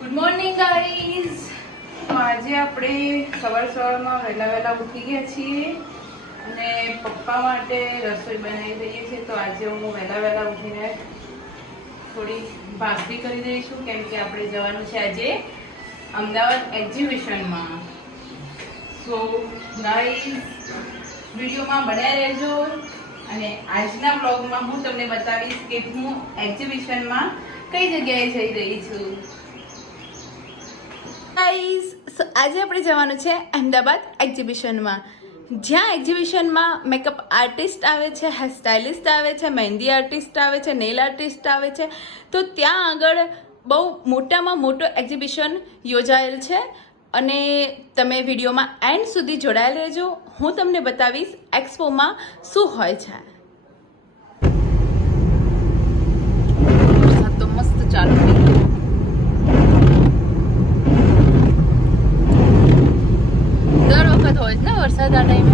Good morning guys. તો આજે આપણે સવારમાં વહેલા ઉઠી ગયા છીએ અને પપ્પા માટે રસોઈ બનાવી દઈએ છીએ. તો આજે હું વહેલા ઉઠીને થોડી ભાખરી કરી દઈશું, કેમ કે આપણે જવાનું છે આજે અમદાવાદ એક્ઝિબિશનમાં. સો ગાઈઝ વિડીયોમાં બનાવી રહેજો અને આજના બ્લોગમાં હું તમને બતાવીશ કે હું એક્ઝિબિશનમાં કઈ જગ્યાએ જઈ રહી છું. ગાઈઝ આજે આપણે જવાનું છે અમદાવાદ એક્ઝિબિશનમાં, જ્યાં એક્ઝિબિશનમાં મેકઅપ આર્ટિસ્ટ આવે છે, હેર સ્ટાઇલિસ્ટ આવે છે, મહેંદી આર્ટિસ્ટ આવે છે, નેલ આર્ટિસ્ટ આવે છે. તો ત્યાં આગળ બહુ મોટામાં મોટો એક્ઝિબિશન યોજાયેલ છે અને તમે વિડીયોમાં એન્ડ સુધી જોડાયેલ રહેજો. હું તમને બતાવીશ એક્સપોમાં શું હોય છે. વરસાદ તો મસ્ત ચાલુ થઈ ગયો. દર વખત હોય જ ને વરસાદ આ ટાઈમે.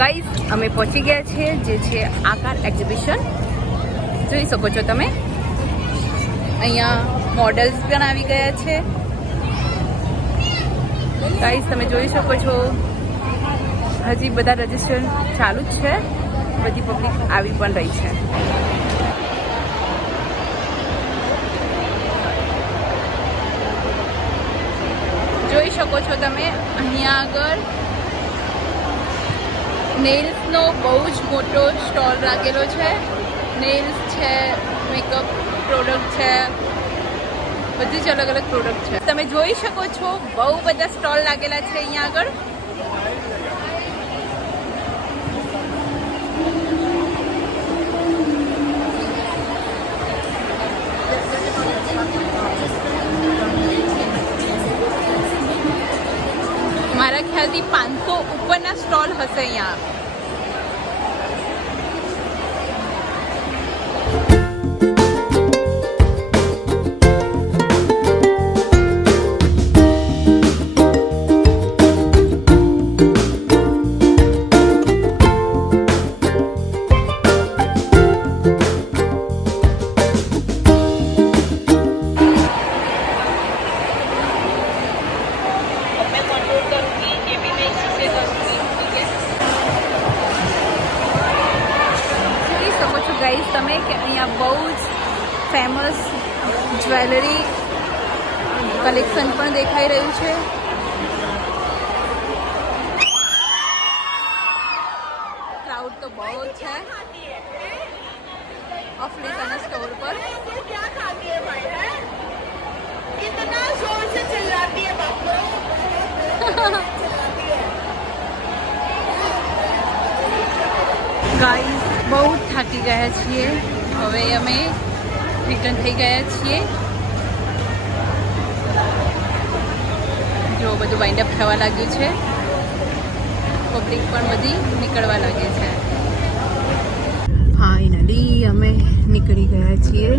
ગાઈઝ અમે પહોંચી ગયા છીએ, જે છે આકાર એક્ઝિબિશન. જોઈ શકો છો તમે, અહીંયા મોડલ્સ પણ આવી ગયા છે. ગાઈઝ તમે જોઈ શકો છો, હજી બધા રજીસ્ટ્રેશન ચાલુ જ છે, બધી પબ્લિક આવી પણ રહી છે. જોઈ શકો છો તમે, અહીંયા આગળ નેલ્સનો બહુ જ મોટો સ્ટોલ રાખેલો છે. નેલ્સ છે, મેકઅપ પ્રોડક્ટ છે, બધી જ અલગ અલગ પ્રોડક્ટ છે. તમે જોઈ શકો છો બહુ બધા સ્ટોલ લાગેલા છે અહીંયા આગળ. મારા ખ્યાલથી 500 ઉપરના સ્ટોલ હશે અહીંયા. ગાઈઝ તમે કે અહીંયા બહુ જ ફેમસ જ્વેલરી કલેક્શન પણ દેખાઈ રહ્યું છે. ક્રાઉડ તો બહુ જ છે અફ્રિકાના સ્ટોર પર. ગાઈઝ બહુ થાકી ગયા છીએ, હવે અમે રિટર્ન થઈ ગયા છીએ. જો બધું વાઇન્ડ અપ થવા લાગ્યું છે, પબ્લિક પણ બધી નીકળવા લાગી છે. ફાઇનલી અમે નીકળી ગયા છીએ,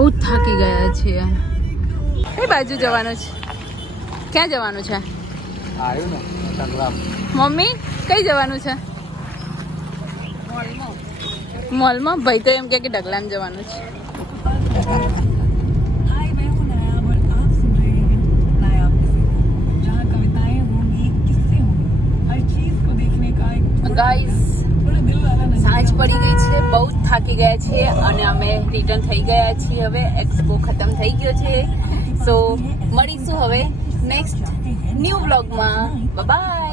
બહુ થાકી ગયા છીએ. કઈ બાજુ જવાનું છે? ક્યાં જવાનું છે મમ્મી? કઈ જવાનું છે? મોલમાં. ભાઈ તો એમ કે ઢગલામ જવાનું છે. ગાઈસ સાંજ પડી ગઈ છે, બહુ જ થાકી ગયા છીએ અને અમે રિટર્ન થઈ ગયા છીએ. હવે એક્સપો ખતમ થઈ ગયો છે. સો મળીશું હવે નેક્સ્ટ ન્યૂ વ્લોગમાં. બાય.